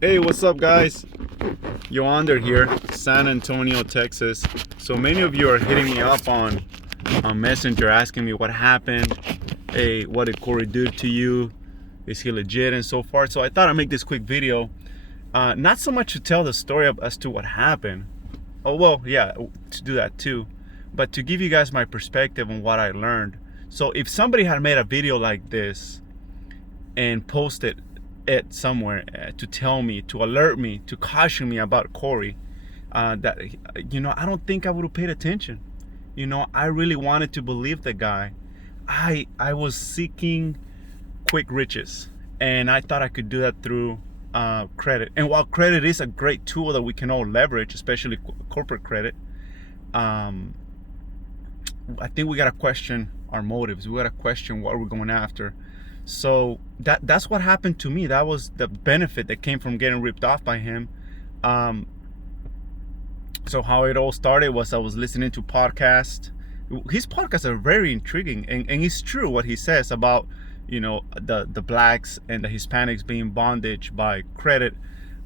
Hey, what's up, guys? Yoander here, San Antonio, Texas. So many of you are hitting me up on Messenger asking me what happened. Hey, what did Corey do to you? Is he legit and so forth? So I thought I'd make this quick video. Not so much to tell the story as to what happened. Oh, well, yeah, to do that too. But to give you guys my perspective on what I learned. So if somebody had made a video like this and posted it somewhere to tell me, to alert me, to caution me about Corey, that I don't think I would have paid attention. I really wanted to believe the guy. I was seeking quick riches, and I thought I could do that through credit. And while credit is a great tool that we can all leverage, especially corporate credit, um, I think we gotta question our motives. We gotta question what we're going after. So that's what happened to me. That was the benefit that came from getting ripped off by him. Um, so how it all started was I was listening to podcasts. His podcasts are very intriguing, and it's true what he says about the blacks and the Hispanics being bondage by credit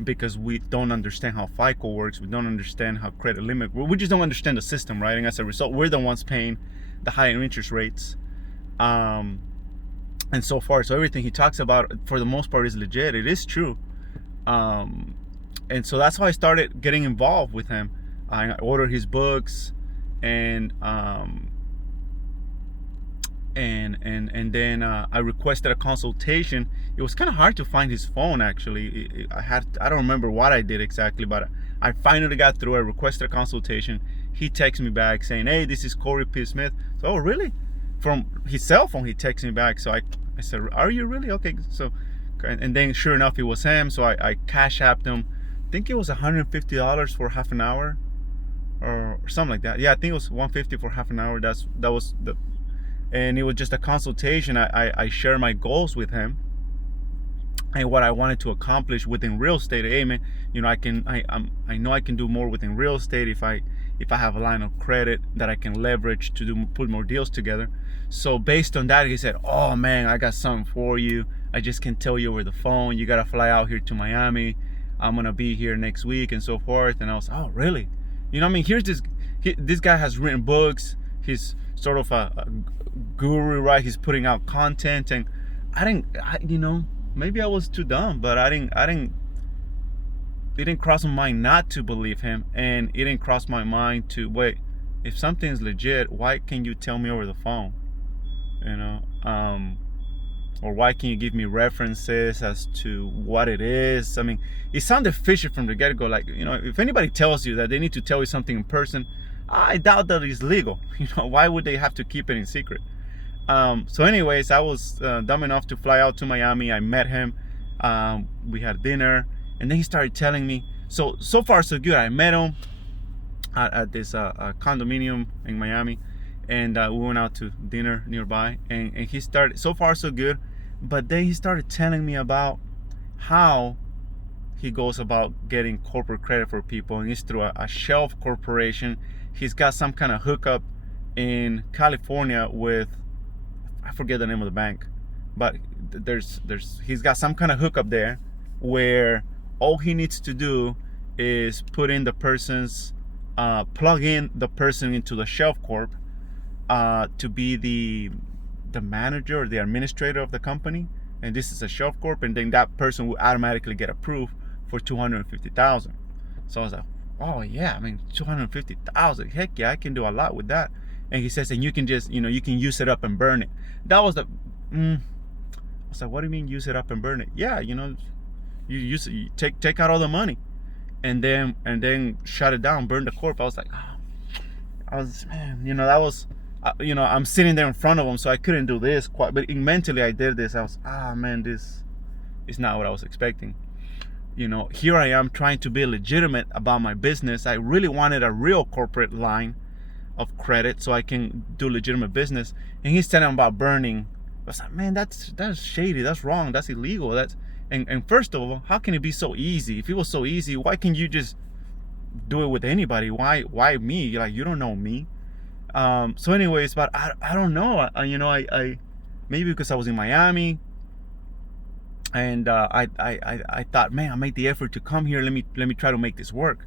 because we don't understand how FICO works. We don't understand how credit limit. We just don't understand the system, right? And as a result, we're the ones paying the higher interest rates. And so far, so everything he talks about for the most part is legit. It is true. And so that's how I started getting involved with him. I ordered his books, and then I requested a consultation. It was kind of hard to find his phone, actually. I don't remember what I did exactly, but I finally got through. I requested a consultation. He texted me back saying, "Hey, this is Corey P. Smith." So, oh, really? From his cell phone, he texted me back. So I said, "Are you really?" Okay. So, and then sure enough, it was him. So I cash apped him. I think it was $150 for half an hour, or something like that. Yeah, I think it was $150 for half an hour. That was the, and it was just a consultation. I share my goals with him and what I wanted to accomplish within real estate. Hey man, I know I can do more within real estate if I have a line of credit that I can leverage to put more deals together. So based on that, he said, "Oh man, I got something for you. I just can't tell you over the phone. You gotta fly out here to Miami. I'm gonna be here next week and so forth." And I was, "Oh really?" I mean, here's this guy has written books. He's sort of a guru, right? He's putting out content, and maybe I was too dumb, but it didn't cross my mind not to believe him, and it didn't cross my mind to wait. If something's legit, why can you tell me over the phone? You know, or why can you give me references as to what it is? I mean, it sounded fishy from the get-go. Like, if anybody tells you that they need to tell you something in person, I doubt that it's legal. Why would they have to keep it in secret? So anyways, I was dumb enough to fly out to Miami. I met him. We had dinner, and then he started telling me. So far so good. I met him at this condominium in Miami, and we went out to dinner nearby. And he started, so far so good, but then he started telling me about how he goes about getting corporate credit for people, and it's through a shelf corporation. He's got some kind of hookup in California with, I forget the name of the bank, but he's got some kind of hookup there where all he needs to do is put in the person's plug in the person into the shelf corp to be the manager or the administrator of the company, and this is a shelf corp, and then that person will automatically get approved for $250,000. So I was like, oh yeah, I mean, $250,000, heck yeah, I can do a lot with that. And he says, and you can just, you can use it up and burn it. That was the, I was like, what do you mean use it up and burn it? Yeah, you use it, you take out all the money, and then shut it down, burn the corp. I was like, oh, man, that was, I'm sitting there in front of him, so I couldn't do this quite, but mentally I did this. I was, man, this is not what I was expecting. Here I am trying to be legitimate about my business. I really wanted a real corporate line of credit so I can do legitimate business, and he's telling about burning. I was like, man, that's shady, that's wrong, that's illegal, and first of all, how can it be so easy? If it was so easy, why can't you just do it with anybody? Why me? Like, you don't know me. So anyways, but I don't know. I maybe because I was in Miami, And I thought, man, I made the effort to come here. Let me try to make this work.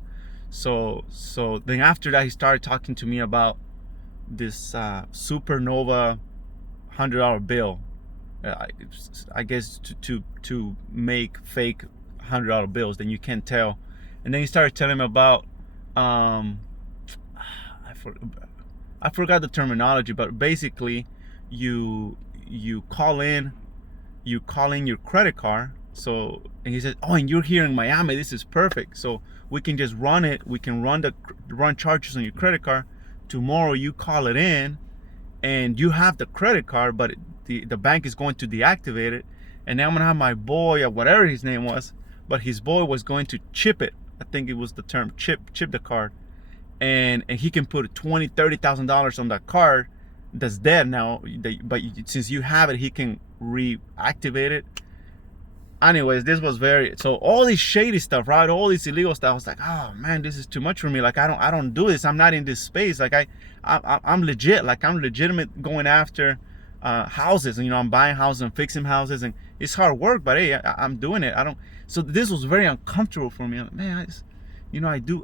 So then after that, he started talking to me about this Supernova $100 bill. Uh, I guess to make fake $100 bills, then you can't tell. And then he started telling me about um, I, for, I forgot the terminology, but basically, you you call in you call in your credit card. So, and he said, oh, and you're here in Miami, this is perfect, so we can just run it, we can run charges on your credit card. Tomorrow you call it in and you have the credit card, but the bank is going to deactivate it, and then I'm gonna have my boy, or whatever his name was, but his boy was going to chip it. I think it was the term, chip the card, and he can put $20,000-$30,000 on that card that's dead now. But since you have it, he can reactivate it. Anyways, this was so all this shady stuff, right? All this illegal stuff. I was like, oh man, this is too much for me. Like I don't do this. I'm not in this space. Like I'm legit. Like I'm legitimate going after houses. And, I'm buying houses and fixing houses, and it's hard work. But hey, I'm doing it. I don't. So this was very uncomfortable for me. I'm like, man, I do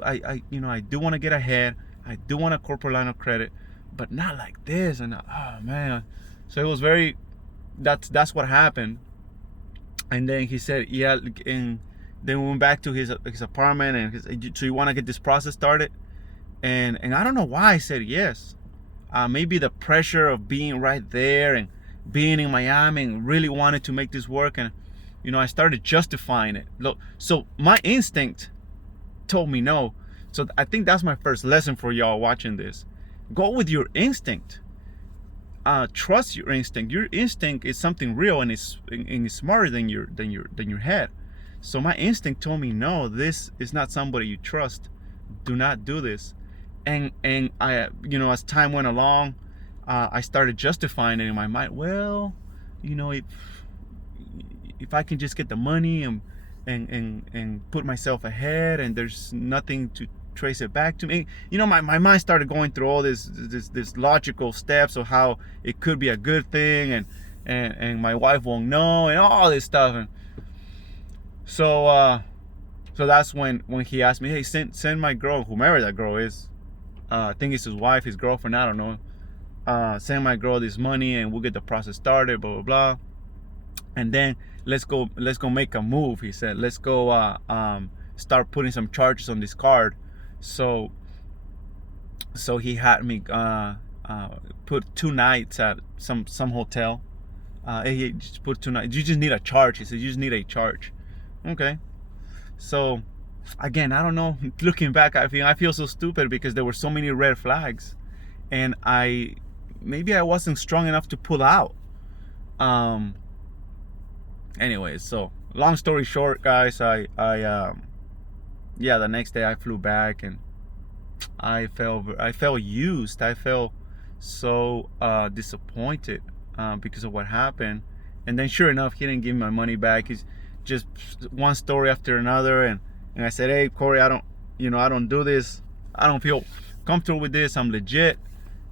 want to get ahead. I do want a corporate line of credit, but not like this. And oh man, so it was very. That's what happened. And then he said, yeah, and then we went back to his apartment, and he said, so you want to get this process started? And I don't know why I said yes. Maybe the pressure of being right there and being in Miami and really wanted to make this work. And, I started justifying it. Look, so my instinct told me no. So I think that's my first lesson for y'all watching this. Go with your instinct. Trust your instinct. Your instinct is something real, and it's smarter than your head. So my instinct told me, no, this is not somebody you trust. Do not do this. And I, as time went along, I started justifying it in my mind. Well, if I can just get the money and put myself ahead, and there's nothing to trace it back to me. My mind started going through all this logical steps of how it could be a good thing, and my wife won't know, and all this stuff. And so that's when he asked me, hey, send my girl, whomever that girl is, I think it's his wife, his girlfriend, I don't know, send my girl this money and we'll get the process started, blah blah blah. And then let's go make a move. He said, let's go start putting some charges on this card. So he had me put 2 nights at some hotel. He just put 2 nights. You just need a charge. He said, you just need a charge. Okay. So again, I don't know. Looking back, I feel so stupid because there were so many red flags, and maybe I wasn't strong enough to pull out. Anyways, so long story short, guys, the next day I flew back, and I felt used. I felt so disappointed because of what happened. And then sure enough, he didn't give me my money back. He's just one story after another, and I said, hey Corey, I don't do this. I don't feel comfortable with this. I'm legit,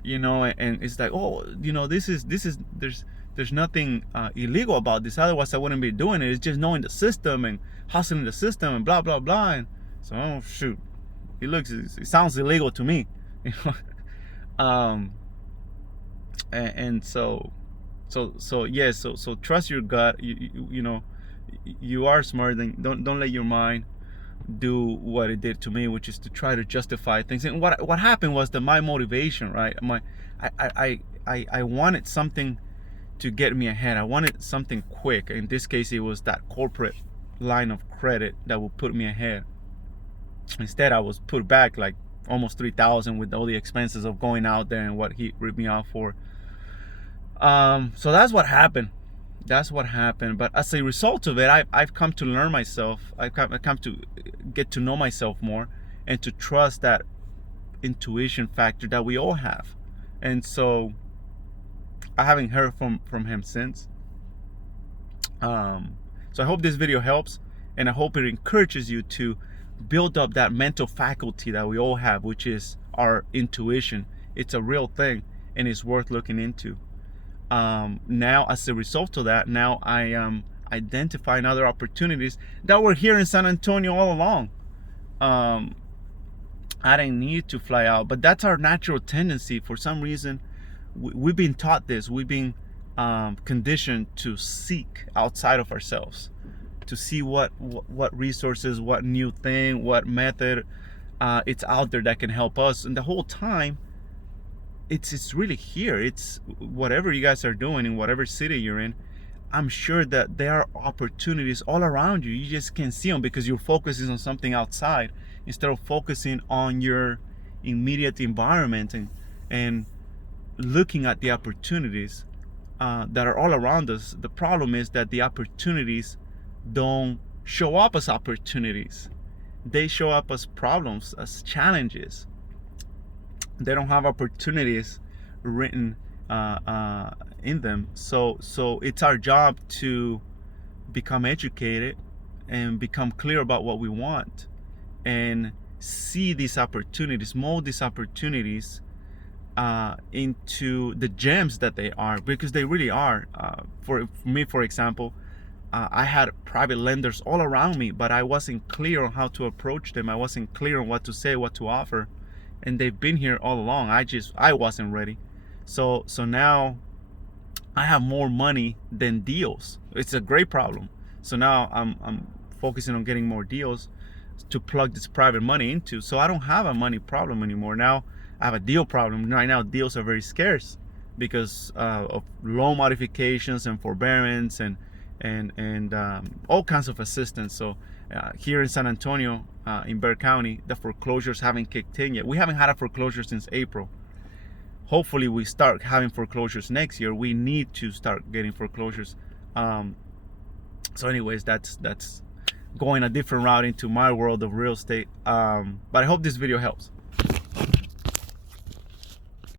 and it's like, oh, this is there's nothing illegal about this. Otherwise I wouldn't be doing it. It's just knowing the system and hustling the system and blah blah blah. And so, oh shoot, it sounds illegal to me. And so trust your gut. You are smart. Then don't let your mind do what it did to me, which is to try to justify things. And what happened was that my motivation, right? I wanted something to get me ahead. I wanted something quick. In this case, it was that corporate line of credit that would put me ahead. Instead, I was put back like almost $3,000 with all the expenses of going out there and what he ripped me off for. So that's what happened. But as a result of it, I've come to learn myself. I've come to get to know myself more, and to trust that intuition factor that we all have. And so I haven't heard from him since. So I hope this video helps, and I hope it encourages you to build up that mental faculty that we all have, which is our intuition. It's a real thing, and it's worth looking into. Now, as a result of that, now I identifying other opportunities that were here in San Antonio all along. I didn't need to fly out, but that's our natural tendency. For some reason, we've been taught this. We've been conditioned to seek outside of ourselves, to see what resources, what new thing, what method it's out there that can help us. And the whole time, it's really here. It's whatever you guys are doing in whatever city you're in. I'm sure that there are opportunities all around you. You just can't see them because you're focusing on something outside instead of focusing on your immediate environment and looking at the opportunities that are all around us. The problem is that the opportunities don't show up as opportunities. They show up as problems, as challenges. They don't have opportunities written in them. So it's our job to become educated and become clear about what we want and see these opportunities, mold these opportunities into the gems that they are, because they really are. For me, for example, I had private lenders all around me, but I wasn't clear on how to approach them. I wasn't clear on what to say, what to offer, and they've been here all along. I wasn't ready. So now I have more money than deals. It's a great problem. So now I'm focusing on getting more deals to plug this private money into. So I don't have a money problem anymore. Now I have a deal problem. Right now deals are very scarce because of loan modifications and forbearance and all kinds of assistance. So here in San Antonio, in Bexar County, the foreclosures haven't kicked in yet. We haven't had a foreclosure since April. Hopefully we start having foreclosures next year. We need to start getting foreclosures. So anyways, that's going a different route into my world of real estate. But I hope this video helps.